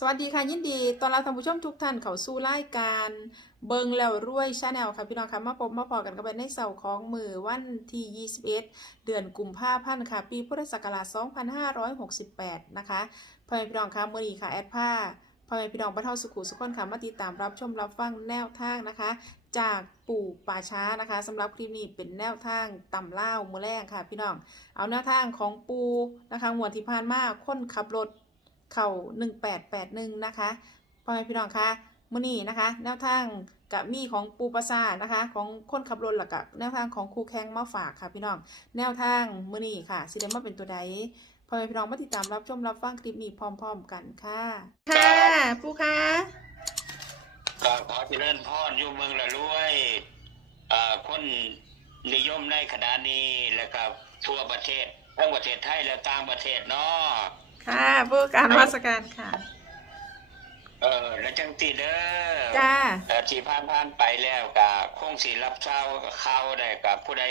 สวัสดีค่ะยินดีตอนรับท่านผู้ชมทุกท่านเข้าสู่รายการเบิงแล้วรวยชาแนลค่ะพี่น้องค่ะมาพบมาพอกันกันไปในเสาร์ของมือวันที่ 21 เดือนกุมภาพันธ์ค่ะ ปีพุทธศักราช 2568 นะคะพ่อแม่พี่น้องค่ะมื้อนี้ค่ะแอดผ้าพ่อแม่พี่น้องบรรเทาสุขุสุขคนค่ะมาติดตามรับชมรับฟังแนวทางนะคะ จากปู่ป่าช้านะคะสำหรับคลิปนี้เป็นแนวทางต่ำเล่ามือแรกค่ะ พี่น้องเอาแนวทางของปูนะคะงวที่ผ่านมาคนขับรถ เข่า1881 นะคะพ่อแม่พี่น้องคะมื้อนี้นะคะ แนวทางกับมีของปูปราสาทนะคะ ของคนขับรถหลักกับแนวทางของครูแข่งมาฝากค่ะพี่น้อง แนวทางมื้อนี้ค่ะสิได้มาเป็นตัวใดพ่อแม่พี่น้องมาติดตามรับชมรับฟังคลิปนี้พร้อม ๆ กันค่ะ ค่ะปูคะก็ขอเจริญพรอยู่เมืองละรวยเอ่อคนนิยมในขณะนี้แล้วก็ทั่วประเทศทั้งประเทศไทยและต่างประเทศเนาะ ค่ะปูการวัสการค่ะ เออแล้วจังตีเด้อจ้าเอ่อที่ผ่านผ่านๆไปแล้วก็คงสิรับเช้าข่าวได้กับผู้ใด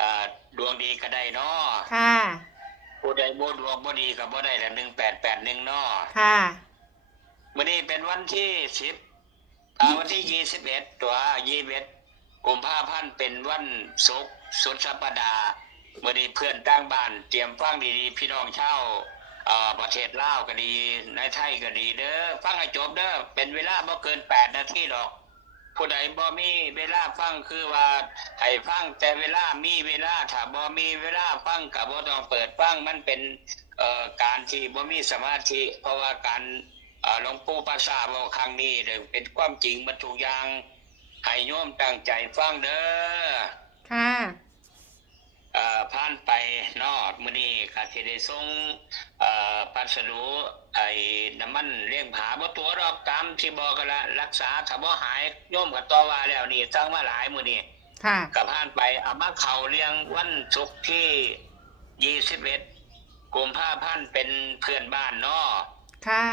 อ่าดวงดีก็ได้เนาะค่ะ ผู้ใดบ่ดวงบ่ดีก็บ่ได้ละ1881เนาะค่ะมื้อนี้เป็นวันที่10อ่าวันที่21ตัว21กุมภาพันธ์เป็นวันศุกร์สุดสัปดาห์มื้อนี้เพื่อนตั้งบ้าน เตรียมฟังดีๆ พี่น้องชาวเอ่อ ประเทศลาวก็ดีในไทยก็ดีเด้อฟังให้จบเด้อเป็นเวลาบ่เกิน8นาทีดอก ผู้ใดบ่มีเวลาฟังคือว่าให้ฟังแต่เวลามีเวลาถ้าบ่มีเวลาฟังก็บ่ต้องเปิดฟังมันเป็นเอ่อการที่บ่มีสมาธิ เพราะว่าการเอ่อหลวงปู่ภาษาบอกครั้งนี้เลยเป็นความจริงมันทุกอย่างให้โยมตั้งใจฟังเด้อค่ะ ผ่านไปเนอกมื้อนี้ก็สิได้ส่งเอ่อพัสดุไอ้น้ำมันเลี้ยงผาบ่ตัวดอกตามที่บอกกันละรักษาถ้าบ่หายโยมก็ต่อว่าแล้วนี่สั่งมาหลายมื้อนี้ค่ะก็ผ่านไปเอามาเข้าเลี้ยงวันศุกร์ที่21กุมภาพันธ์เป็นเพื่อนบ้านเนาะค่ะ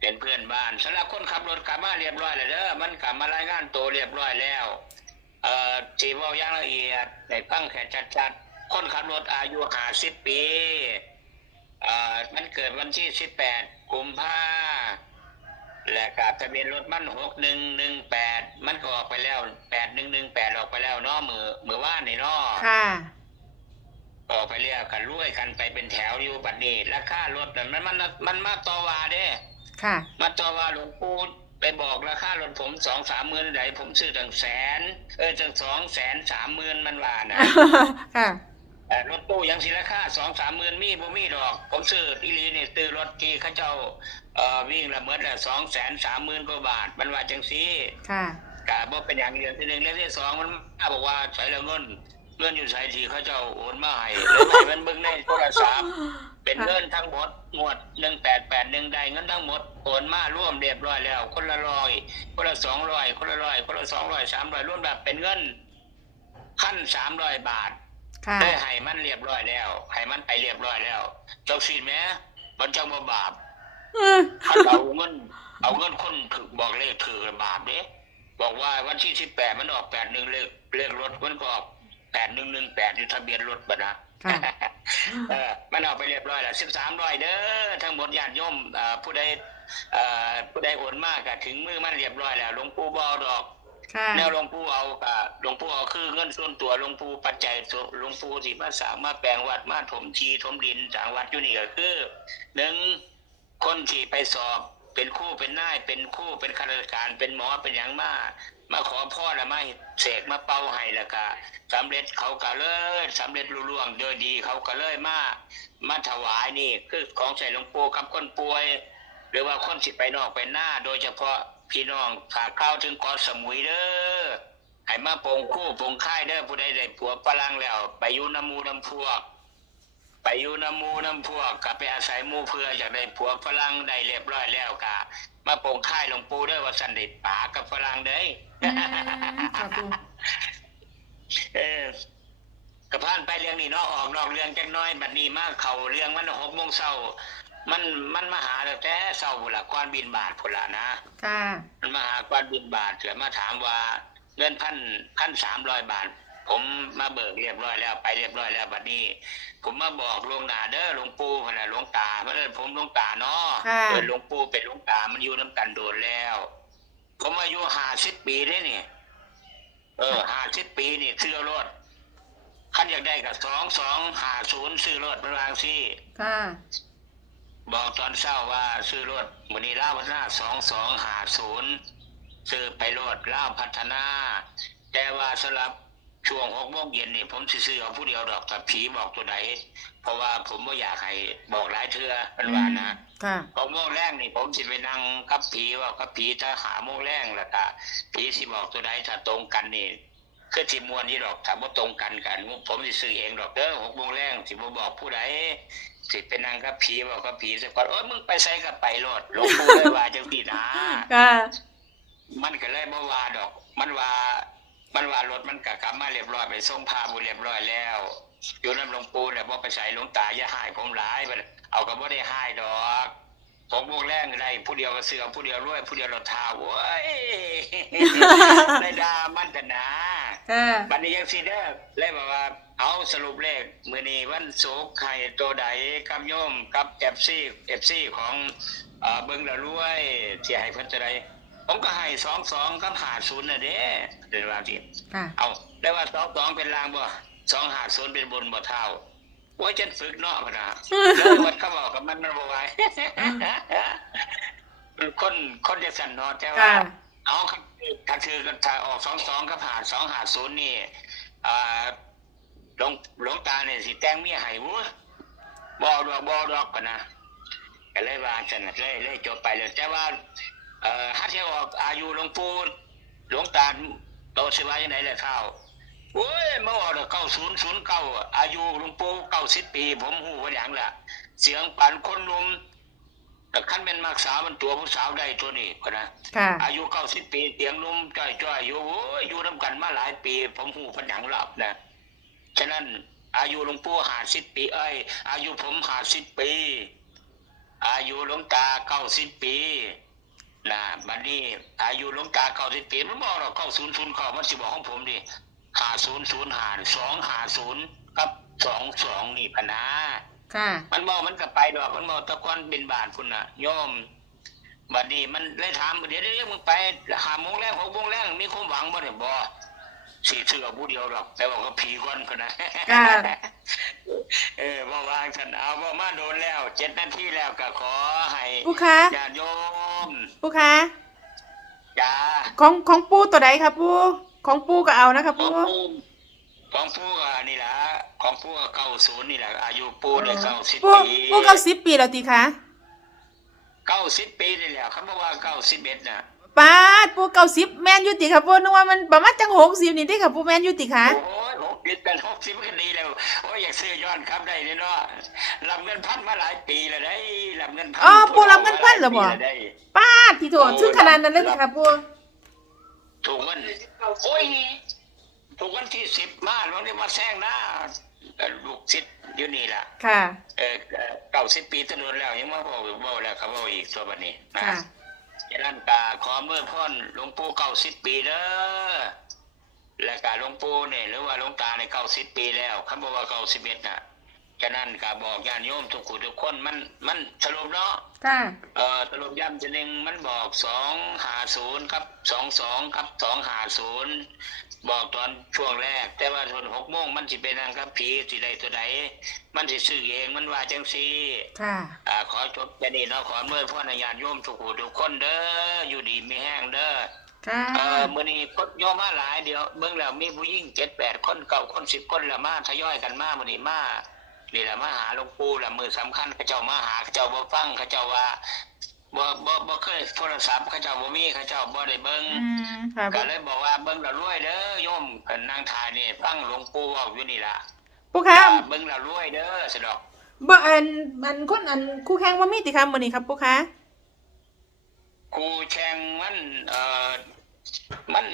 เป็นเพื่อนบ้านสำหรับคนขับรถกลับมาเรียบร้อยแล้วเด้อมันกลับมารายงานตัวเรียบร้อยแล้ว เอ่อที่เว่าอย่างละเอียดในฟังแค่ชัดๆคนขับรถอายุห้าสิบปีเอ่อมันเกิดวันที่สิบแปดกุมภาและกาทะเบียนรถมันหกหนึ่งหนึ่งแปดมันก็ออกไปแล้วแปดหนึ่งหนึ่งแปดออกไปแล้วเนาะมือมือว่านนี่เนาะค่ะ ออกไปเรียกกันรวยกันไปเป็นแถวอยู่บัดนี้ราคารถน่ะมันมันมันมาต่อว่าเด้ ค่ะ มาต่อว่าหลวงปู่ ไปบอกราคารถผมสองสามหมื่นไหนผมซื้อตั้งแสน เออตั้งสองแสนสามหมื่นมันว่านะค่ะแต่รถตู้ยังสิราคาสองสามหมื่นมีบ่มีดอก ผมซื้ออีหลีนี่ซื้อรถที่เขาเจ้าเอ่อวิ่งละเมิดละสองแสนสามหมื่นกว่าบาท มันว่าจังซี่ค่ะกะบ่เป็นอย่างเดียวที่หนึ่งเรื่องที่สองมันมาบอกว่าใช้ละเงินเงินอยู่ใส่ที่เขาเจ้าโอนมาให้แล้วให้มันเบิ่งในโทรศัพท์ เป็นเงินทั้งหมดงวดหนึ่งแปดแปดหนึ่งได้เงินทั้งหมดโอนมาร่วมเรียบร้อยแล้ว คนละร้อยคนละสองร้อยคนละร้อยคนละสองร้อยสามร้อยรวมแบบเป็นเงินพันสามร้อยบาทค่ะได้ให้มันเรียบร้อยแล้วให้มันไปเรียบร้อยแล้วเจ้าสินไหมมันจังบ่บาปถ้าเอาเงินเอาเงินคนถือบอกเลขถือบาปเด้บอกว่าวันที่สิบแปดมันออกแปดหนึ่งเลขเลขรถมันก็ออกแปดหนึ่งหนึ่งแปดอยู่ทะเบียนรถบัดนะ ค่ะเออมันเอาไปเรียบร้อยแล้วสิบสามร้อยเด้อทั้งหมดญาติโยมเอ่อผู้ใดเอ่อผู้ใดโอนมากก็ถึงมือมันเรียบร้อยแล้วหลวงปู่บเอาดอกค่ะแนวหลวงปู่เอาก็หลวงปู่เอาคือเงินส่วนตัวหลวงปู่ปัจจัยส่วนหลวงปู่ที่มาสร้างมาแปลงวัดมาถมทีถมดินสร้างวัดอยู่นี่ก็คือหนึ่งคนที่ไปสอบ เป็นคู่เป็นนาย เป็นคู่เป็นข้าราชการ เป็นหมอเป็นอย่างมามาขอพ่อล้วมาเสกมาเป่าให้ล้วก็สำเร็จเขาก็เลยสำเร็จลุล่วงโดยดีเขาก็เลยมามาถวายนี่ คือของใส่หลวงปู่กับคนป่วย หรือว่าคนสิไปนอกไปหน้า โดยเฉพาะพี่น้องฝากเข้าถึงกอสมุยเด้อให้มาปงคู่ปงค่ายเด้อผู้ใดได้ผัวฝรั่งแล้ว ไปอยู่น้ำมูน้ำพวก ไปอยู่น้ำหมูน้ำพวกก็ไปอาศัยหมู่เพื่ออยากได้ผัวฝรั่งได้เรียบร้อยแล้วกะมาปงค่ายหลวงปู่เด้อว่าสันติป่ากับฝรั่งเด้ยอืมค่ะปูเออกระพานไปเรื่องนี้เนาะออกนอกเรื่องจักหน้อยบัดนี้มาเข้าเรื่องมันหกโมงเช้ามันมันมาหาตั้งแต่เช้าพุ่นละก่อนบินบาทพุ่นละนะค่ะมันมาหาก่อนบินบาทเกิดมาถามว่าเงินพันพันสามร้อยบาทพ ผมมาเบิกเรียบร้อยแล้วไปเรียบร้อยแล้วบัดนี้ ผมมาบอกหลวงหนาเด้อหลวงปู่พนน่ะหลวงตาเพราะฉะนั้นผมหลวงตาเนาะค่ะเออหลวงปู่เป็นหลวงตามันอยู่น้ำกันโดนแล้วผมอายุห้าสิบปีได้นี่เออห้าสิบปีนี่ซื้อรถคันอยากได้กับสองสองห้าศูนย์ซื้อรถเป็นรางซี่ค่ะบอกตอนเช้าว่าซื้อรถวันนี้ล่าพัฒนาสองสองหาศูนย์ซื้อไปรถล่าพัฒนา แต่ว่าสำหรับ ช่วงหกโมงเย็นนี่ผมสิซื้อเอาผู้เดียวดอกแต่ผีบอกตัวใดเพราะว่าผมไม่อยากให้บอกหลายเทือเป็นว่านะค่ะหกโมงแรกนี่ผมสิไปนั่งกับผีว่ากับผีถ้าหาโมงแรกแล้วก็ผีสิบอกตัวใดถ้าตรงกันนี่คือสิมวนนี่ดอกถ้าบ่ตรงกันกัน ผมสิซื้อเองดอกเด้อหกโมงแรกสิบ่บอกผู้ใดสิไปนั่งกับผีบอกกับผีสักก่อนโอ้ยมึงไปใส่กับไปโลดหลวงปู่เลยว่าจังซี่นะค่ะมันก็เลยบ่ว่าดอก มันว่า มันว่ารถมันก็กลับมาเรียบร้อยไปส่งพาบุเรียบร้อยแล้ว อยู่นำหลวงปู่เนี่ยบ่ไปใส่หลวงตาอย่าหายผมหลายบัดเอาก็บ่ได้หายดอกผมวงแรงได้ผู้เดียวก็เสือผู้เดียวรวยผู้เดียวรถเท้าโอ้ยได้ดามันแต่นะค่ะบัดนี้ยังสิเด้อเลยบอกว่า เอาสรุปเลขมื้อนี้วันศุกร์ให้ตัวใดกับโยมกับ FC FC ของเอ่อเบิ่งและรวยสิให้เพิ่นจะได้ ผมก็ให้22กับ50น่ะเด้เดี๋ยวว่าสิค่ะ เอาได้ว่า22เป็นลางบ่250เป็นบนบ่เท่าโอ้ยจันฝึกเนาะพุ่นน่ะแล้วมันเขาบอกกับมันมันบ่ไหวคนคนจะสั่นเนาะแต่ว่า ค่ะ เอาคันคือกันถ้าออกสองสองกับหาสองหาศูนย์นี่อ่าหลวงหลวงตาเนี่ยสิแต่งเมียให้วุ้บอดอกบอดอกกันนะก็เลยว่าจันน่ะเลยเลยจบไปเลยแต่ว่า เอ่อฮัทเทออกอายุหลวงปู่หลวงตาโตสิว่ายังไงเลยข้าวโอ้ยเมื่อวานเก้าศูนย์ศูนย์เก้าอายุหลวงปู่เก้าสิบปี ผมหูว่าอย่างละเสียงปั่นคนหนุ่มแต่ขั้นเป็นมักษามันตัวผู้สาวได้ตัวนี้ก็นะค่ะอายุเก้าสิบปีเตียงนุ่มจ้อยจ้อยอยู่โอ้ยอยู่น้ำกันมาหลายปี ผมหูพันหยังหลับนะฉะนั้นอายุหลวงปู่หาสิบปี เอ้ยอายุผมหาสิบปี อายุหลวงตาเก้าสิบปี นะบัดนี้อายุหลวงตาเก้าสิบปีมันบอกเราเก้าศูนย์ศูนย์เก้ามันสิบอกของผมดิหาศูนย์ศูนย์หาสองหาศูนย์กับสองสองนี่พะนะค่ะ มันบอกมันก็ไปดอกมันบอกตะกอนบินบานพุ่นน่ะโยมบัดนี้มันเลยถามเดี๋ยวเดี๋ยวมึงไปหาโมงแรกหกโมงแรกมีความหวังบ่เนี่ยบ่สีเสือผู้เดียวหรอกแต่บอกว่าผีก่อนพุ่นนะค่ะ เออบ่วางฉันเอาบ่มาโดนแล้วเจ็ดนาทีแล้วก็ขอให้ปูคะญาติโยมปูคะจ้าของของปูตัวใดครับปูของปูก็เอานะครับขอปูงผู้ของผู้ก็นี่ล่ะของผู้ก็เก้าศูนย์นี่แหละอายุปู่ได้เก้าสิบปูปีปูเก้าสิบปีแล้วตีคะเก้าสิบปีนี่แหละเขาบอกว่าเก้าสิบเอ็ดน่ะป้าดปูเก้าสิบแมนอยุติครับปูนึกว่ามันประมาณจังหกสิบนี่ได้ครับปูแมนอยุติคะโอ้ ยหกสิบเป็นหกสิบก็ดีแล้วโอ้ยอยากซื้อย้อนครับได้เนี่ยเนาะรับเงินพันมาหลายปีแล้วได้รับเงินพันอ๋อปูรับเงินพันเหรอบ่มาายปีแวได้ป้าดที่โถถึงขนาดนั้นเลยเหรอครับปูถูกวันโอ้ยถูกวันที่สิบมาวันนี้มาแซงหน้าเอ่อลูกศิษย์อยู่นี่ล่ะ ค่ะ เออเก้าสิบปีถนนแล้วยังมาบอกบอกแล้วเขาบอกอีกตัวบันนี้นะค่ะฉะนั้นกาขอเมื่อพ่อนหลวงปู่เก้าสิบปีเด้อ และกาหลวงปู่เนี่ยหรือว่าหลวงตาในเก้าสิบปีแล้วเขาบอกว่าเก้าสิบเอ็ดน่ะฉะนั้นกาบอกญาติโยมทุกคนทุกคนมันมันสรุปเนาะค่ะเอ่อสรุปย้ำจะหนึ่งมันบอกสองหาศูนย์ครับสองสองครับสองหาศูนย์บอกตอนช่วงแรก แต่ว่าตอนหกโมงมันสิเป็นนางครับผีสิใดตัวใดมันสิซื้อเองมันว่าจังซี่ค่ะอ่าขอจบแค่นี้เนาะขอเมื่อพ่อในญาติโยมทุกผู้ทุกคนเด้ออยู่ดีมีแห้งเด้อ ค่ะเออมื้อนี้คนโยมมาหลายเดี๋ยวเบิ่งแล้วมีผู้หญิง7 8คนเก่าคน10คนละมาทยอยกันมามื้อนี้มานี่แหละมาหาหลวงปู่ละมือสำคัญเขาเจ้ามาหาเขาเจ้าบ่ฟังเขาเจ้าว่าบ่บ่บ่เคยโทรศัพท์เขาเจ้าบ่มีเขาเจ้าบ่ได้เบิ่งอืมค่ะก็เลยบอกว่าเบิ่งแล้วรวยเด้อโยมเพิ่นนั่งทายนี่ฟังหลวงปู่เว้าอยู่นี่ล่ะปูคะอ่าเบิ่งแล้วรวยเด้อสะดอกบ่อันอันคนอันคู่แข่งว่ามีติครับมื้อนี้ครับปูคะ ครูแชงมันเอ่อมัน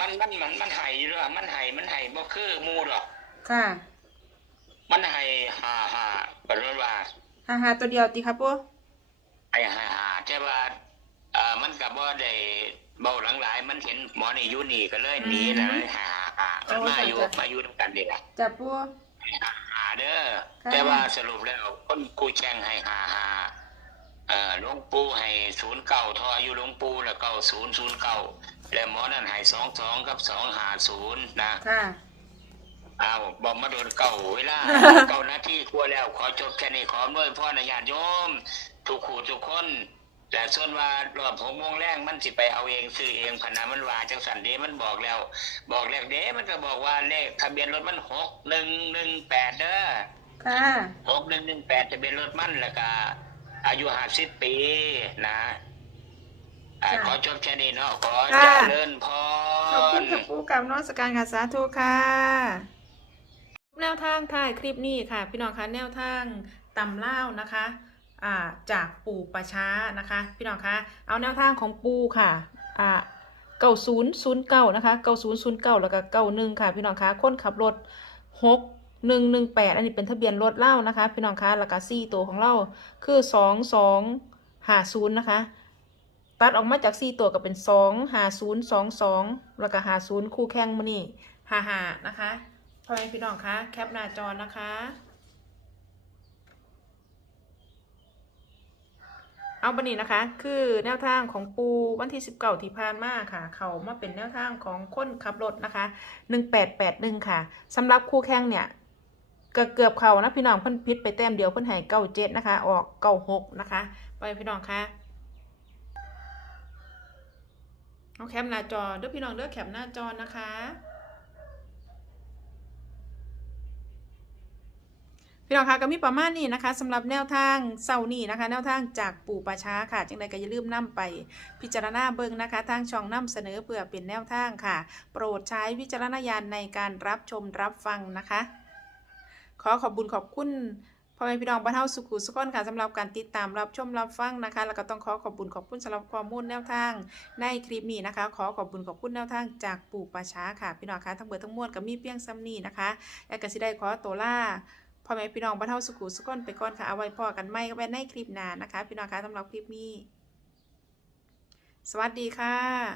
มันมันมันมันไห้อยู่ด้วยมันไห้มันไห้บ่คือหมูดอกค่ะมันไห้หาหาเป็นว่าหาหาตัวเดียวติครับปูไอ้หาหาแต่ว่าเอ่อมันก็บ่ได้เบาหลังหลาย มันเห็นหมอนี่อยู่นี่ก็เลยหนีนะหาหหาโอ้มาอยู่จ้ะมาอยู่ด้วยกันนี่แหละจ้ะปูหาเด้อค่ะแต่ว่าสรุปแล้วคนกูแช่งให้หาหาเอ่อห ลวงปู่ให้ศูนย์เก้าทออยู่หลวงปู่แล้วเก้าศูนย์ศูนย์เก้าแล้วหมอนั่นให้สองสองกับสองหาศูนย์นะค่ะอ้าวบอกมาโดนเก่าเวลา เก่าหน้าที่กลัวแล้ว ขอจบแค่นี้ขอด้วยพ่อนะญาติโยมทุกขู่ทุกคน แต่ส่วนว่ารอบหกโมงแรกมันสิไปเอาเองซื้อเองพนามันว่าจังสันเดมันบอกแล้ว บอกแล้วเด้มันก็บอกว่าเลขทะเบียนรถมันหกหนึ่งหนึ่งแปดเด้อค่ะ หกหนึ่งหนึ่งแปดทะเบียนรถมันแล้วก็ อายุห้าสิบปีนะอ่าจ้ะขอจบแค่นี้เนาะขอค่ะเจริญพขอบคุณรค่ะปูกับนมัสการค่ะสาธุค่ะ แนวทางถ่ายคลิปนี้ค่ะ พี่น้องคะแนวทางตำเล่าวนะคะอ่าจากปู่ประช้านะคะ พี่น้องคะเอาแนวทางของปูค่ะอ่าเก้าศูนย์ศูนย์เก้านะคะเก้าศูนย์ศูนย์เก้าแล้วก็เก้าหนึ่งค่ะ พี่น้องคะคนขับรถหก หนึ่งหนึ่งแปดอันนี้เป็นทะเบียนรถเล่านะคะพี่น้องคะแล้วก็ซี่ตัวของเราคือสองสองหาศูนย์นะคะ ตัดออกมาจากสี่ตัวก็เป็นสองหาศูนย์สองสองแล้วก็หาศูนย์คู่แข่งมือนี่หาหานะคะพ่อแม่พี่น้องคะแคปหน้าจอนะคะเอาบันนี้นะคะ คือแนวทางของปูวันที่สิบเก้าที่ผ่านมาค่ะ เขามาเป็นแนวทางของคนขับรถนะคะหนึ่งแปดแปดหนึ่งค่ะสำหรับคู่แข่งเนี่ย กือบเกือบเขานะพี่น้องเพิ่นพิษไปแต้มเดียวเพิ่นหายเก้าเจ็ดนะคะ ออกเก้าหกนะคะไปพี่น้องคะเอาแคปหน้าจอเด้อพี่น้องเด้อแคปหน้าจอนะคะพี่น้องคะก็มีประมาณนี้นะคะสำหรับแนวทางเสาร์นี้นะคะ แนวทางจากปู่ประช้าค่ะจังใดก็อย่าลืมนํไป พิจารณาเบิ่งนะคะ ทางช่องนํเสนอเพื่อเป็นแนวทางค่ะ โปรดใช้วิจารณญาณในการรับชมรับฟังนะคะ ขอขอบบุญขอบคุณพ่อแม่พี่น้องบ้านเฮาสุขุสุขคนค่ะสำหรับการติดตามรับชมรับฟังนะคะ แล้วก็ต้องขอขอบบุญขอบคุณสำหรับข้อมูลแนวทาง ในคลิปนี้นะคะ ขอขอบคุณขอบคุณแนวทางจากปู่ประช้าค่ะ พี่น้องคะทั้งเบิดทั้งมวลก็มีเพียงซ้ำนี้นะคะและก็สิได้ขอตัวล่าพ่อแม่พี่น้องบ้านเฮาสุขุสุขคนไปก่อนค่ะเอาไว้พอกันไม่ก็ไปในคลิปหน้านะคะ พี่น้องคะสำหรับคลิปนี้ สวัสดีค่ะ